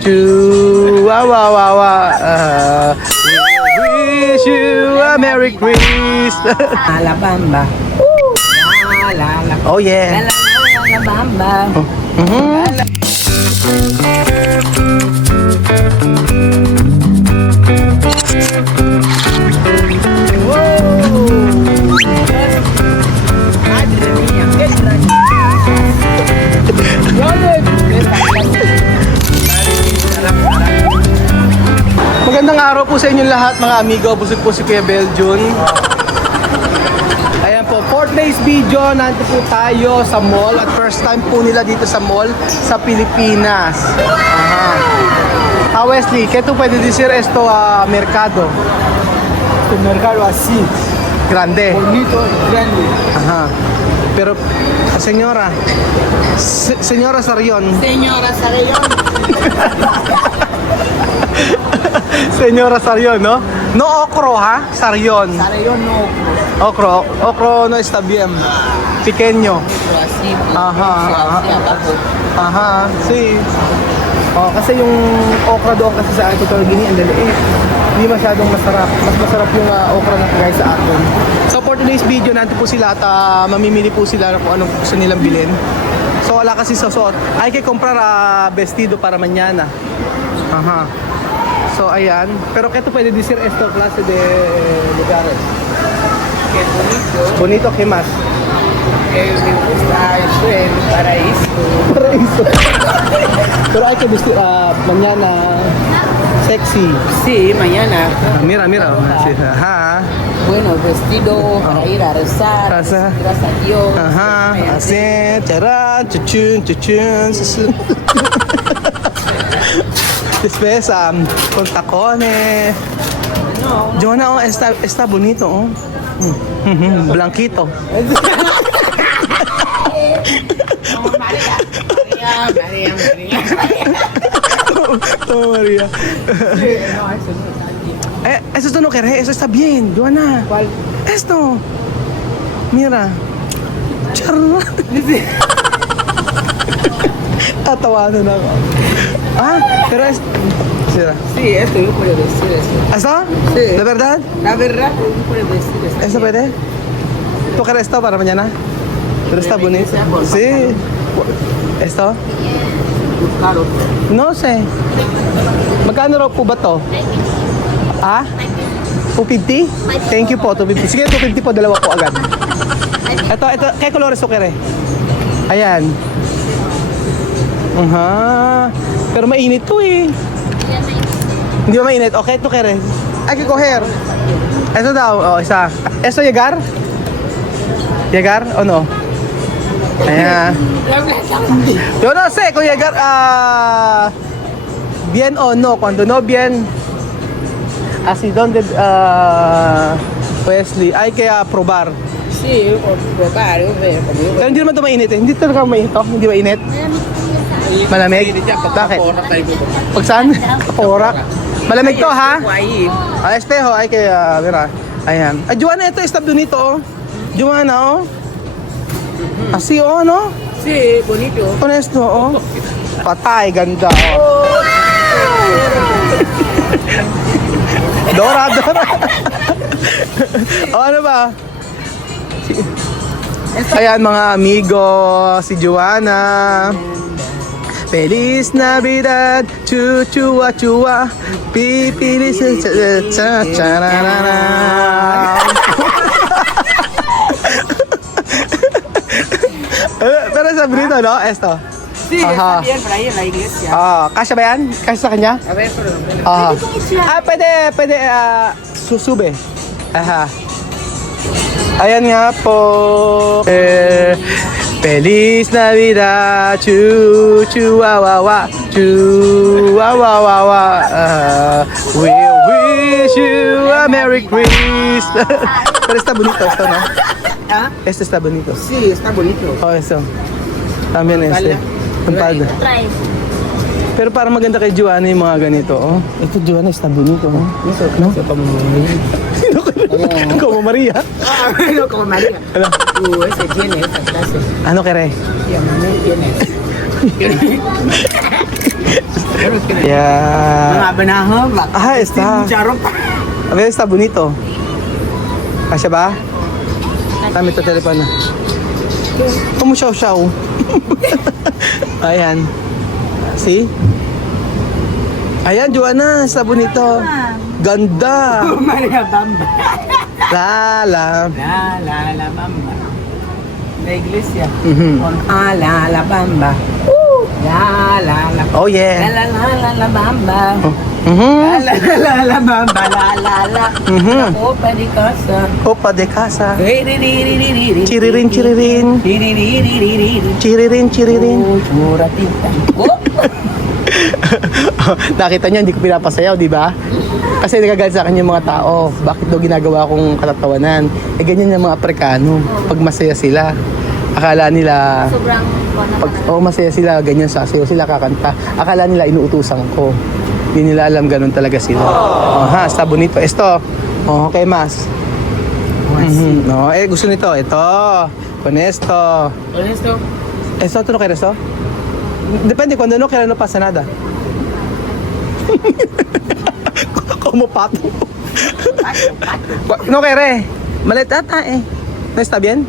Chihuahua. We wish you a Merry Christmas. Alabamba. Oh yeah. Alabamba. Magandang araw po sa inyong lahat mga amigo. Busog po si Kuya Beljun. Ayan po, 4 days video. Nandito po tayo sa mall. At first time po nila dito sa mall sa Pilipinas. Wesley, ¿qué tú puedes decir esto a mercado? El mercado así, Grande. bonito, grande. Ajá. Pero, señora, señora Sarion. Señora Sarellón. Señora Sarion, ¿no? No okro, ha? Sarion. Sarellón no, Okro. Okro no está bien. Pequeño. pero así, Ajá, ajá. así abajo. Aha, sí. Oh, kasi yung okra doon kasi sa Equatorial Guinea, ang laliit. Hindi masyadong masarap. Mas masarap yung okra na kagaya sa atin. So for today's video, nandito po sila at mamimili po sila kung anong gusto nilang bilhin. So wala kasi sa suot. Hay que comprar vestido para mañana. Aha. So ayan. Pero ¿qué tú puedes decir esta clase de lugares? Qué bonito. Bonito, ¿qué más? Me gusta esto, el paraíso. Paraíso. Pero hay que vestir mañana sexy. Sí, mañana. Mira. Sí, ajá. Bueno, vestido para ir a rezar. Rezar. Gracias a Dios. Ajá. Así. Charan, chuchun. Después, con tacones. No, Jonah, oh, está bonito, oh. Blanquito. no, María. Oh, María. Sí, no, eso no está bien. Eso no querés, eso está bien, Joana. ¿Cuál? Esto. Mira. Charra. Tatawanan ako. Pero es... Sira. Sí, esto yo puedo decir esto. ¿Esto? Sí. ¿De verdad? La verdad, yo puedo decir esto. ¿Eso puede? ¿Tú quieres esto para mañana? Pero está bonito. Sí. ¿Esto? Claro. No sé. Magkano raw po ba to? 250? Thank you po, 250. Sige, 250 po, dalawa po agad. Ito, kay colores to kere. Ayan. Pero mainit to eh. Hindi ba mainit? Okay, to kere. Hay que coger. Ito daw, isa. Esto llegar? Llegar o no? Ayan. Yo no sé kung llegar bien o no. Cuando no bien, así donde Wesley, hay que probar. Sí, por probar, yo veo conmigo. Pero hindi naman ito mainit eh. Hindi talaga mainit to. Hindi mainit. Malamig? Bakit? Pag saan? Kaporak. Malamig to ha? Ahí. Espejo, hay que, mira. Ayan. Joana, ito, está bonito oh. Joana, oh. Así, oh, no? Sí, bonito. Con esto, oh. Patay, ganda, oh. Dora. O, ano ba? Ayan, mga amigo, si Joana. Feliz Navidad, chua, pipilis, cha-cha-ra-ra-ra. Pero sabi nito, no? Esto. Sí, Ajá. está bien para ir a la iglesia. Kasya ba yan? Kasya sa kanya? A ver, pero... Pwede, susube. Aha. Ayan nga po. Feliz Navidad, chihuahua. We wish you a Merry Christmas. Pero está bonito esto, ¿no? ¿Ah? Este está bonito. Sí, está bonito. Oh, eso. También este. Pampalda. Pero para maganda kay Joanna yung mga ganito, oh. Ito, Joanna, está bonito, oh. No? Como María. Ah, bueno, como María. Ese tiene esa clase. Ano kere? Sí, a mí tiene. Yeah. Mga banahog. Ah, está. Charot. A ver, está bonito. Kasya ba? Dami ito telepono. Kumusyaw-syaw. Ayan. See? Ayan, Joanna. Está bonito. Ganda. Maria Bamba. Lala. La Bamba. La iglesia. Mhm. La Bamba. La. Oh, yeah. La Bamba. Mhm. La Bamba. La. Mhm. Opa de casa. Opa de casa. Chiririn. Chiririn, chiririn. Chiririn, chiririn. Mura tinta. Nakita niyo, hindi ko pinapasayaw, di ba? Kasi nagagalit sa akin yung mga tao. Bakit daw ginagawa kong katatawanan? Eh, ganyan yung mga Aprikano. Pag masaya sila, akala nila, Sobrang pag masaya sila, ganyan sasayaw sila kakanta. Akala nila inuutusan ko. Hindi nila alam ganun talaga sila. Oh, ha, está bonito. Esto. Oh, okay, mas. Mhm. No, gusto nito. Ito. Con esto. Honesto. ¿Esto tú no quieres esto? Depende, cuando no quieras no pasa nada. Como pato. No quieres. Maletata eh. ¿No está bien?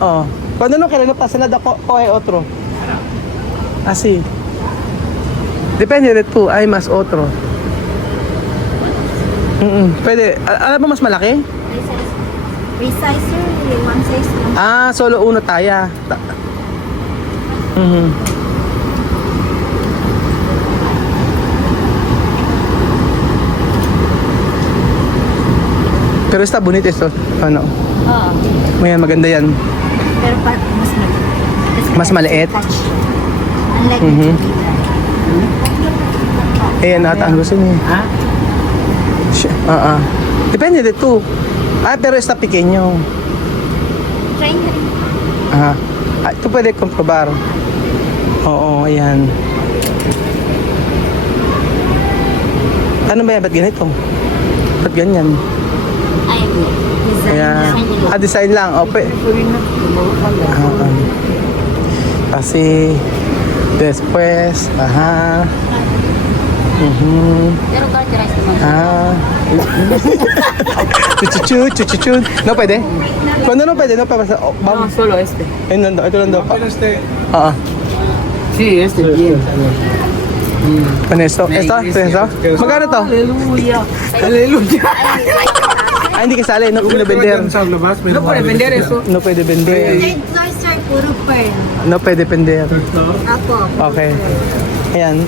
Oh. Cuando no quieres no pasa nada, coge otro. Así. Depende de tú, hay más otro. Pwede. Alam mo mas malaki? Resizer, one size lang. Ah, solo uno taya. Mhm. Pero está bonito esto. Ano? Oo. May maganda yan. Pero mas maliit. Mas maliit? Touch. Unlike Mhm. the Ayan ata ang gusto niya. Ha? Depende de tú. Ah, pero está pequeño. Try nyo rin. Ah, ito pwede comprobar. Oo, ayan. Ano ba yan? Ba't ganito? Ba't ganyan? Ay, design. Ayan. Design nyo. Design lang. Okay. Kasi, después, Pero characterize naman. Chuchuchu. No pwede? Cuando no pwede, no pwede. Oh, No, vamos. solo este. Ayun, ito lang daw. Ah, Sí, este bien. con esto. ¿Esto? ¿Esto? Magkano to? Aleluya. Aleluya. Ah, hindi kasali. No pwede vender. No puede vender eso. No pwede vender. Red Cloister, puro pearl. No pwede vender. Apo. Okay. Ayan.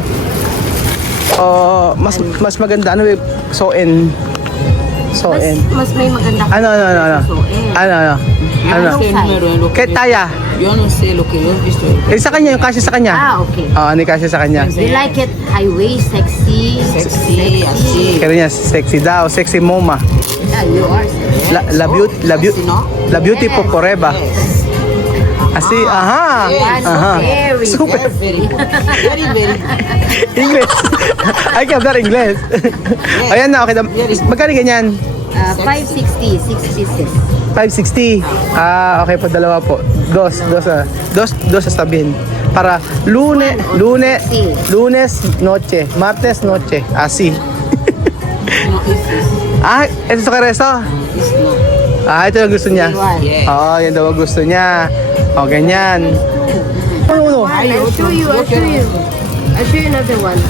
Oh, mas maganda ano soen. Mas may maganda. Ano. Ano? Sé el número en lo ¿Qué que talla? yo no sé lo que yo he visto. Sa kanya, yung kasya sa kanya. Ah, okay. Ano kasya sa kanya? You like it high waist, sexy. Sexy, así. Kaya niya, sexy daw, sexy moma. Yeah, you are sexy. La beauty po forever. Así, aha. Very, Super. Very, very. English. Ay, que hablar English. Ayan na, okay. Magkano ganyan? 560, 6 pieces. 560. Ah, okay po, dalawa po. Dos está bien. Para lunes, noche, martes, noche. Así. No, este Ah, ito ka resto? es no. Ah, ito yung gusto niya. Yes. Oo, yan daw ang gusto niya. O, ganyan. Ano? I'll show you. I'll show you another one.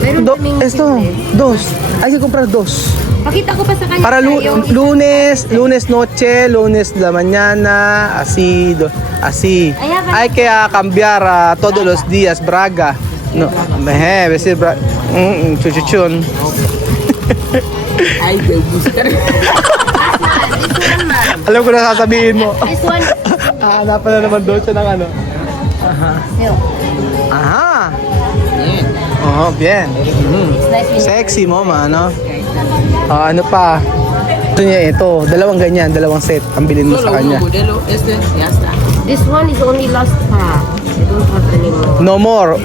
Meron kaming Esto, dos. Hay que comprar dos. Pakita ko pa sa kanya. Para yung lunes noche, lunes de la mañana, así, así. Hay que cambiar todos los días, Braga. No, decir Braga. Chuchuchun. Hay que buscar. Alam ko na sasabihin mo. This one. Hanapan na naman doon siya ng ano. Silk. Aha. Bien. Oh, bien. It's nice when Sexy mo, ano? Ano pa? Ito niya ito. Dalawang ganyan, dalawang set. Ang bilhin mo Solo sa kanya. uno modelo, este, ya está. This one is only last pa. I don't have anymore. No more.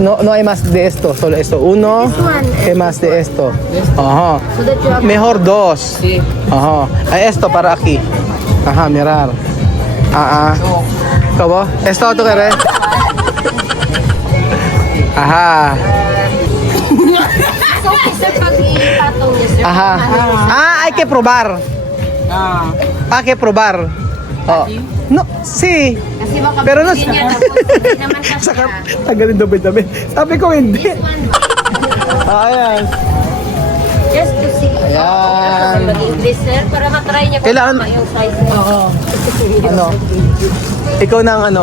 No hay más de esto. Solo esto. Uno. This one. ¿Qué más de esto? Ajá. So that you have Mejor dos. Sí. Ajá. Ay, esto para aquí. Ajá, mirar. Ikaw ba? Esto, ito ka rin. Aha. So, sir, pag ipatong niya, sir. Aha. Hay que probar. Ah. Hay que probar. Oh. No, sí. Kasi baka Pero no, bigyan niya tapos hindi naman kasi. Saka, tagalin dami. Sabi ko hindi. This one, Ayan. just to see. Ayan. Mag-English, sir, para matry niya kung Kailangan- tama yung size niya. Oo. Ano? Ikaw na ang ano.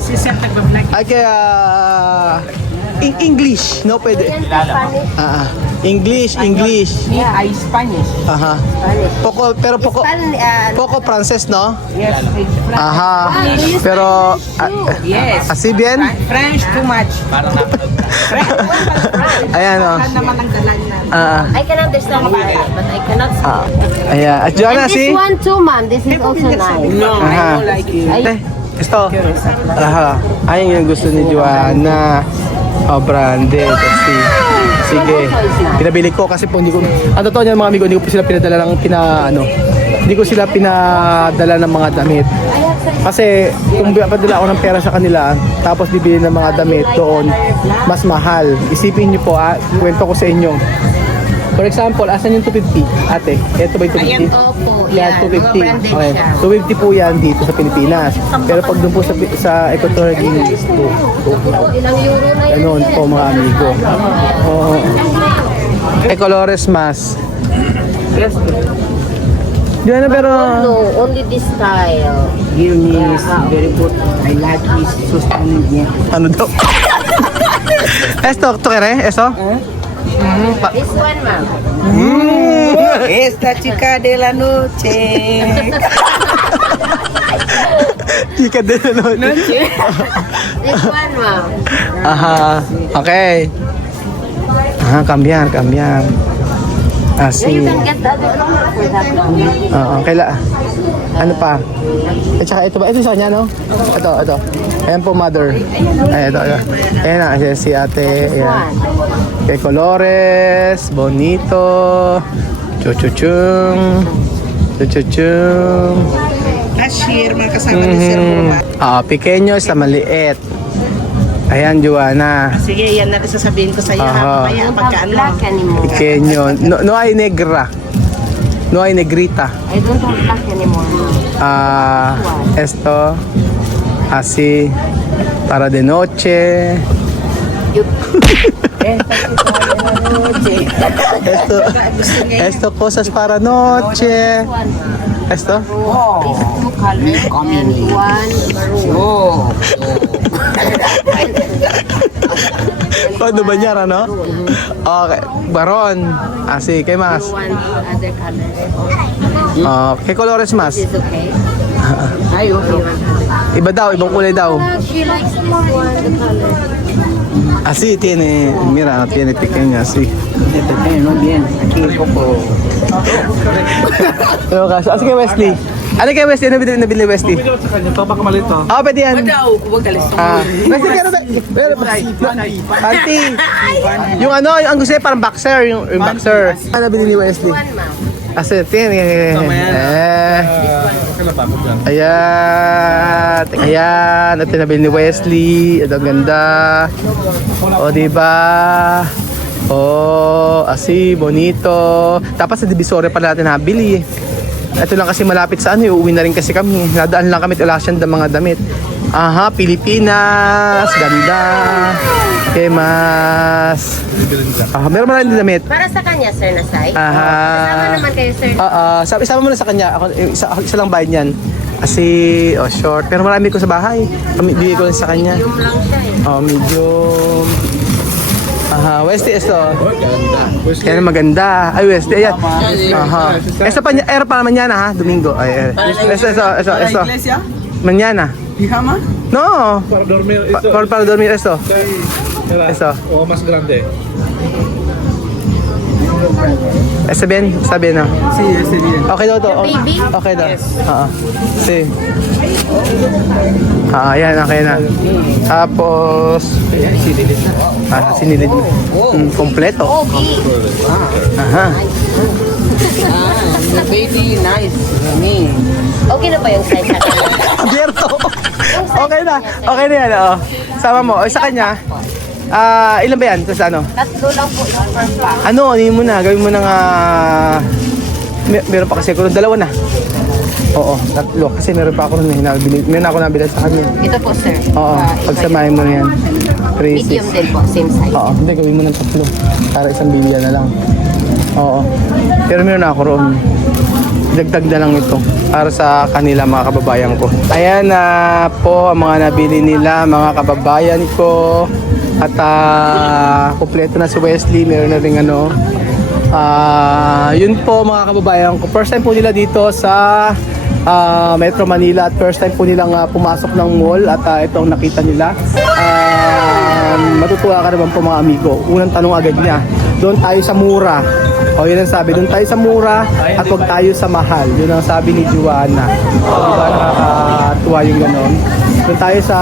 Si Sir nagbablog. Ay kaya... English. No, pwede. Yan, Spanish. English. Me, I Spanish. Aha. Spanish. Pero poco francés, no? Yes, it's French. Aha. Pero... Yes. Así bien? French too much. Ayan, oh. Saan naman ang dalan na? I can understand Spanish, but I cannot speak. Ayan. At Joanna, And this see? one too, ma'am. This is also nice. No, I Aha. don't like it. Ito. Aha. Ayun yung gusto ni Joanna. Oh, branded. Kasi, sige. Pinabili ko kasi po hindi ko... Ang totoo niyan mga amigo, hindi ko po sila pinadala ng hindi ko sila pinadala ng mga damit. Kasi kung padala ako ng pera sa kanila, tapos bibili ng mga damit doon, mas mahal. Isipin niyo po, kwento ko sa inyo. For example, asan yung 250? Ate, ito ba yung 250? Opo, Yan, 250. Branded Okay. siya. 250 po yan dito sa Pilipinas. Pero pag doon po sa Equatorial Guinea, is 2. Ilang euro na yan? Ganun po mga amigo. Oo. Colores mas. Di na pero... No, only this style. Here is very good. I like his sustained niya. Ano daw? Esto, ¿tú querés? ¿Eso? This one, ma'am. Esta chica de la noche. Chika din ano. This one, ma'am. Aha. Okay. Aha, cambiar. Yeah, Así. you can get the other color for that one. Oo, ano pa? At saka ito ba? Ito sa kanya, no? Ito. Ayan po, mother. Ay, ito. Ayan na, si ate. Ayan. Que colores, bonito. Chuchuchung. Cashier, mga kasama ni Sir Roma. Pequeño sa maliit. Ayan, Joanna. Sige, yan na rin sasabihin ko sa iyo. Aha. Mamaya, Don't pagka have ano. black anymore. Pequeño. No hay negra. No hay negrita. I don't have black anymore. Esto. Así. Para de noche. Esto cosas para noche. Esto. These two colors and one maroon. Oh. Paano ba niya, ano? Okay. Baron. Así. ¿Qué más? One other color. ¿Qué colores más? This is okay. Ay, okay. Iba daw. Ibang kulay daw. She likes this one, the color. Así tiene. Mira, tiene pequeña así. No, bien. Aquí un poco. Pero kaso. Así kay Wesley. Ano kay Wesley? Ano nabili Wesley? Oo, pwede yan. Huwag galis. Wesley, kaya na Auntie, yung ano, yung ang gusto niya parang boxer, yung boxer. Ano nabili ni Wesley? One, ma'am. Kasi, ayan, ito nabili ni Wesley. Ito ang ganda. O, diba? Oh, así, bonito. Tapos sa Divisoria pala natin nabili. Ito lang kasi malapit sa ano, uuwi na rin kasi kami. Nadaan lang kami at wala siyang mga damit. Aha, Pilipinas. Ganda. ¿Qué más? Meron din damit. Para sa kanya, sir, na size. Aha. Kasama naman kayo, sir. Isama mo na sa kanya. Ako, isa lang bayad niyan. Kasi, short. Pero marami ko sa bahay. Bigay ko lang sa kanya. Medium lang siya eh. Medium. Aha, Westy, esto. Kaya maganda. Ay, Westy, ayan. Aha. Esto pa, pa mañana, ha? Domingo. Ay, esto. Mañana. Pijama? No. Para dormir Para dormir, esto. Esto. o más grande. Está bien, no? Sí, ese bien. Okay daw to. Baby? Okay daw. Sí. Ayan, okay na. Tapos, sinilid mo. Kompleto. Oh, big. Aha. The baby, nice. Me. Okay na ba yung size sa kanya? Abierto. Okay na. Okay na yan, Sama mo. Sa kanya. Ilan ba yan? Tapos ano? Tatlo lang po yung per pack. Ano mo na? Gawin mo ng meron pa kasi ako dalawa na. Oo, tatlo. Kasi meron pa ako nun nabili. Meron ako nabili sa kanya. Ito po, sir. Oo, pagsamahin mo na yan. 3, Medium 6. din po, same size. Oo, hindi gawin mo ng tatlo. Para isang bilya na lang. Oo. Pero meron na ako roon. Dagdag na lang ito para sa kanila mga kababayan ko. Ayan na po ang mga nabili nila mga kababayan ko. At kumpleto na si Wesley. Meron na rin ano. Yun po mga kababayan ko. First time po nila dito sa Metro Manila at first time po nilang pumasok ng mall at ito ang nakita nila. Matutuwa ka naman po mga amigo. Unang tanong agad niya, doon tayo sa mura. O yun ang sabi, doon tayo sa mura at huwag tayo sa mahal. Yun ang sabi ni Juana. So, diba nakakatuwa yung gano'n? Doon tayo sa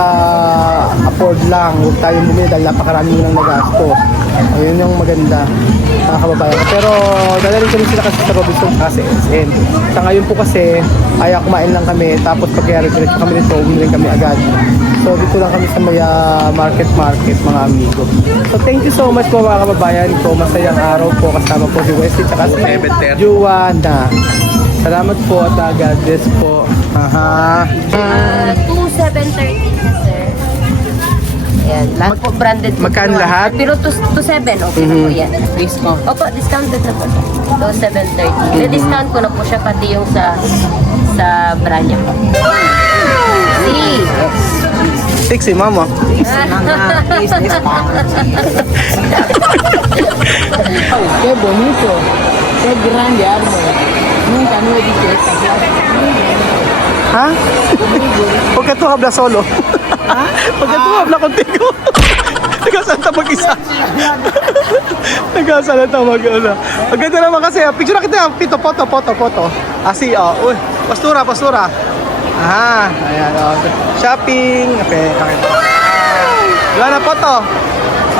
afford lang, huwag tayong bumili dahil napakarami mo nang nagastos. Ayun yung maganda mga kababayan. Pero dadaling kami sila kasi sa Robinson kasi SM. Sa ngayon po kasi ay kumain lang kami tapos pagkaya-retreat kami nito, bumili kami agad. So dito lang kami sa may market mga amigo. So thank you so much po mga kababayan ko. Masayang araw po kasama po si Wesley at si Juana. Salamat po at God bless po. Aha. 2,730 na, sir. Ayan, lahat po branded po. Magkano lahat? Pero 2,700, okay na po yan. Discount. Opo, discounted na po. 2,730. May discount ko na po siya pati yung sa brand niya po. See? 6 mama. Mga business pa. Qué bonito. Qué grande árbol. Nunca no he visto esta clase. Ha? Huwag ka to habla solo. Huwag ka to habla contigo. Nagkasaan ta mag-isa. Nagkasaan ta mag-isa. Ang ganda naman kasi. Picture na kita. Pito, photo. Asi, uy. Pastura. Aha. Ayan, shopping. Okay. Wala na photo.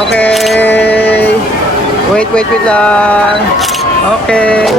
Okay. Wait lang. Okay.